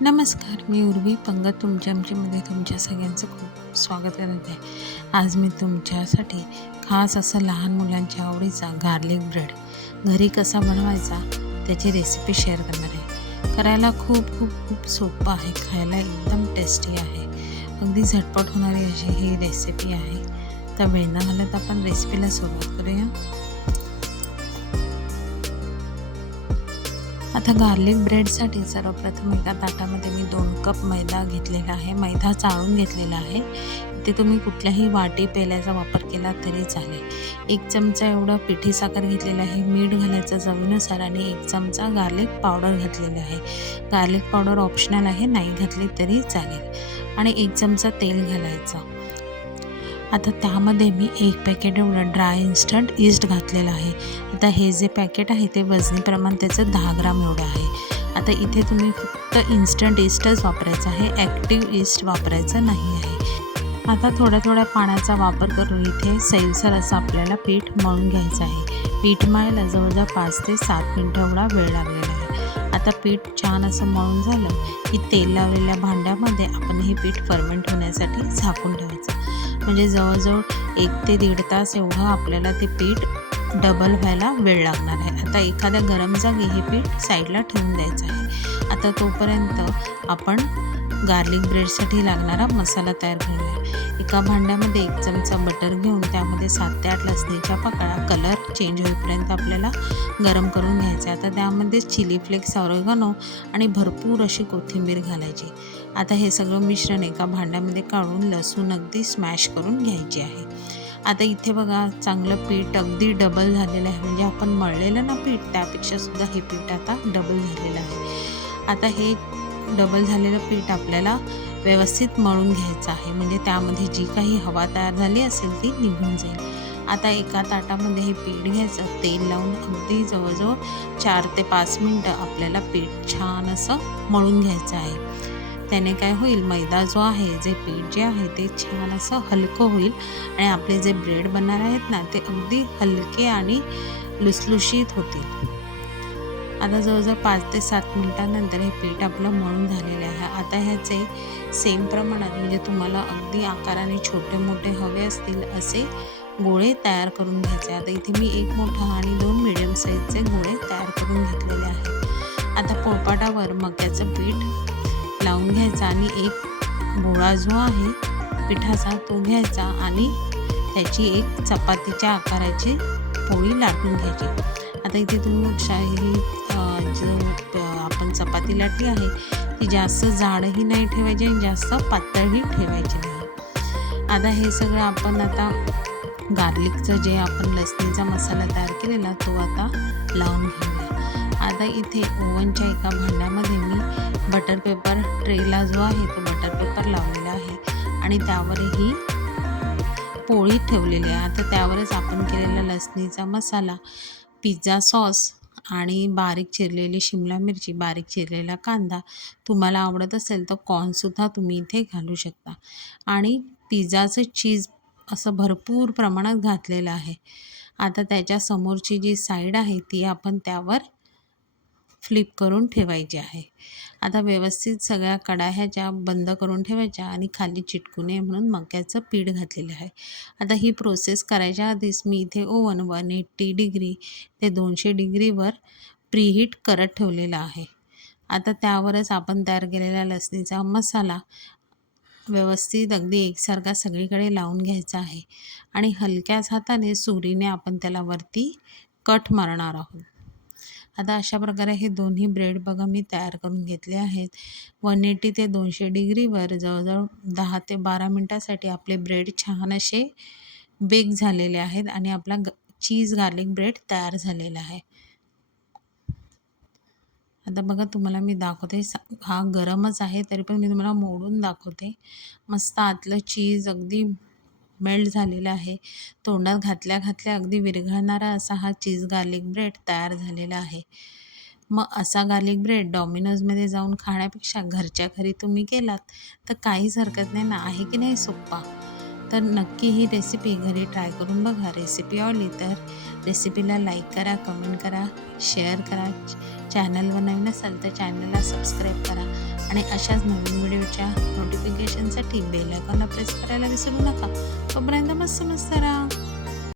नमस्कार मी उर्वी पंगत. तुमच्या आमच्यामध्ये तुमच्या सगळ्यांचं खूप स्वागत करत आहे. आज मी तुमच्यासाठी खास असं लहान मुलांच्या आवडीचा गार्लिक ब्रेड घरी कसा बनवायचा त्याची रेसिपी शेअर करणार आहे. करायला खूप खूप खूप सोपं आहे. खायला एकदम टेस्टी आहे. अगदी झटपट होणारी अशी ही रेसिपी आहे. तर वेळ न घालत आपण रेसिपीला सुरुवात करूया. आता गार्लिक ब्रेडसाठी सर्वप्रथम एका ताटामध्ये मी दोन कप मैदा घेतलेला आहे. मैदा चाळून घेतलेला आहे. ते तुम्ही कुठल्याही वाटी पेल्याचा वापर केला तरी चालेल. एक चमचा एवढं पिठी साखर घेतलेला आहे. मीठ घालायचं चवीनुसार आणि एक चमचा गार्लिक पावडर घातलेला आहे. गार्लिक पावडर ऑप्शनल आहे नाही घातली तरी चालेल. आणि एक चमचा तेल घालायचं. आता त्यामध्ये मी एक पॅकेट एवढं ड्राय इन्स्टंट ईस्ट घातलेलं आहे. आता हे जे पॅकेट आहे ते वजनी प्रमाण त्याचं दहा ग्राम एवढं आहे. आता इथे तुम्ही फक्त इन्स्टंट ईस्टच वापरायचं आहे ॲक्टिव्ह ईस्ट वापरायचं नाही आहे. आता थोड्या थोड्या पाण्याचा वापर करून इथे सैलसर असं आपल्याला पीठ मळून घ्यायचं आहे. पीठ मळायला जवळजवळ पाच ते सात मिनटं एवढा वेळ लागलेला आहे. आता पीठ छान असं मळून झालं की तेल लावलेल्या भांड्यामध्ये आपण हे पीठ फर्मेंट होण्यासाठी झाकून ठेवायचं. म्हणजे जवळजवळ एक ते दीड तास एवढं आपल्याला ते पीठ डबल व्हायला वेळ लागणार आहे. आता एखाद्या गरम जागी हे पीठ साईडला ठेवून द्यायचं आहे. आता तोपर्यंत आपण गार्लिक ब्रेडसाठी लागणारा मसाला तयार करूया. एका भांड्यामध्ये एक चमचा बटर घेऊन त्यामध्ये सात ते आठ लसणीच्या पकळा कलर चेंज होईपर्यंत आपल्याला गरम करून घ्यायचा. आता त्यामध्ये चिली फ्लेक्स ऑरेगनो आणि भरपूर अशी कोथिंबीर घालायची. आता हे सगळं मिश्रण एका भांड्यामध्ये काढून लसूण अगदी स्मॅश करून घ्यायची आहे. आता इथे बघा चांगलं पीठ अगदी डबल झालेलं आहे. म्हणजे आपण मळलेलं ना पीठ त्यापेक्षा सुद्धा हे पीठ आता डबल झालेलं आहे. आता हे डबल झालेलं पीठ आपल्याला व्यवस्थित मळून घ्यायचं आहे. म्हणजे त्यामध्ये जी काही हवा तयार झाली असेल ती निघून जाईल. आता एका ताटामध्ये हे पीठ घ्यायचं. तेल लावून अगदी जवळजवळ चार ते पाच मिनटं आपल्याला पीठ छान असं मळून घ्यायचं आहे. त्याने काय होईल मैदा जो आहे जे पीठ जे आहे ते छान असं हलकं होईल आणि आपले जे ब्रेड बनणार आहेत ना ते अगदी हलके आणि लुसलुशीत होतील. आता जवळजवळ पाच ते सात मिनटानंतर हे पीठ आपलं मळून झालेलं आहे. आता ह्याचे सेम प्रमाणात म्हणजे तुम्हाला अगदी आकाराने छोटे मोठे हवे असतील असे गोळे तयार करून घ्यायचे. आता इथे मी एक मोठा आणि दोन मिडियम साईजचे गोळे तयार करून घेतलेले आहेत आता पोळपाटावर मक्याचं पीठ लावून घ्यायचा आणि एक गोळा जो आहे पिठाचा तो घ्यायचा आणि त्याची एक चपातीच्या आकाराची पोळी लाटून घ्यायची. आता इथे तुम्ही शाही जो आपण चपाती लाटली आहे. ती जास्त जाडही नाही ठेवायची आणि जास्त पातळही ठेवायची नाही. आता हे सगळं आपण आता गार्लिकचं जे आपण लसणीचा मसाला तयार केलेला तो आता लावून घेऊया. आता इथे ओव्हनच्या एका भांड्यामध्ये मी बटर पेपर ट्रेला जो आहे तो बटर पेपर लावलेला आहे आणि त्यावरही पोळी ठेवलेली आहे. आता त्यावरच आपण केलेला लसणीचा मसाला पिझ्झा सॉस आणि बारीक चिरलेली शिमला मिरची बारीक चिरलेला कांदा तुम्हाला आवडत असेल तर कॉर्नसुद्धा तुम्ही इथे घालू शकता. आणि पिझ्झाचं चीज असं भरपूर प्रमाणात घातलेलं आहे. आता त्याच्या समोरची जी साईड आहे ती आपण त्यावर फ्लिप करून ठेवायची आहे. आता व्यवस्थित सगळ्या कडाह्याच्या बंद करून ठेवायच्या आणि खाली चिटकू नये म्हणून मक्याचं पीठ घातलेलं आहे. आता ही प्रोसेस करायच्या आधीच मी इथे ओवन वन एट्टी डिग्री ते दोनशे डिग्रीवर प्रीहीट करत ठेवलेला आहे. आता त्यावरच आपण तयार केलेला लसणीचा मसाला व्यवस्थित अगदी एकसारखा सगळीकडे लावून घ्यायचा आहे. आणि हलक्याच हाताने सुरीने आपण त्याला वरती कट मारणार आहोत. आता अशा प्रकारे हे दोन्ही ब्रेड बघा मी तयार करून घेतले आहेत. वन एटी ते दोनशे डिग्रीवर जवळजवळ दहा ते बारा मिनटासाठी आपले ब्रेड छान असे बेक झालेले आहेत आणि आपला ग चीज गार्लिक ब्रेड तयार झालेला आहे. आता बघा तुम्हाला मी दाखवते हा गरमच आहे तरी पण मी तुम्हाला मोडून दाखवते. मस्त आतलं चीज अगदी मेल्ट झालेला आहे. तोंडात घातल्या घातल्या अगदी विरघळणारा असा हा चीज गार्लिक ब्रेड तयार झालेला आहे. मग असा गार्लिक ब्रेड डॉमिनोजमध्ये जाऊन खाण्यापेक्षा घरच्या घरी तुम्ही केलात तर काहीच हरकत नाही ना? आहे की नाही सोप्पा? तर नक्की ही रेसिपी घरी ट्राय करून बघा. रेसिपी आवडली तर रेसिपीला लाईक करा कमेंट करा शेअर करा. चॅनलवर नवीन असाल तर चॅनलला सबस्क्राईब करा. आणि अशाच नवीन व्हिडिओच्या नोटिफिकेशनसाठी बेल आयकॉनला प्रेस करायला विसरू नका. तोपर्यंत मस्त मस्त राहा.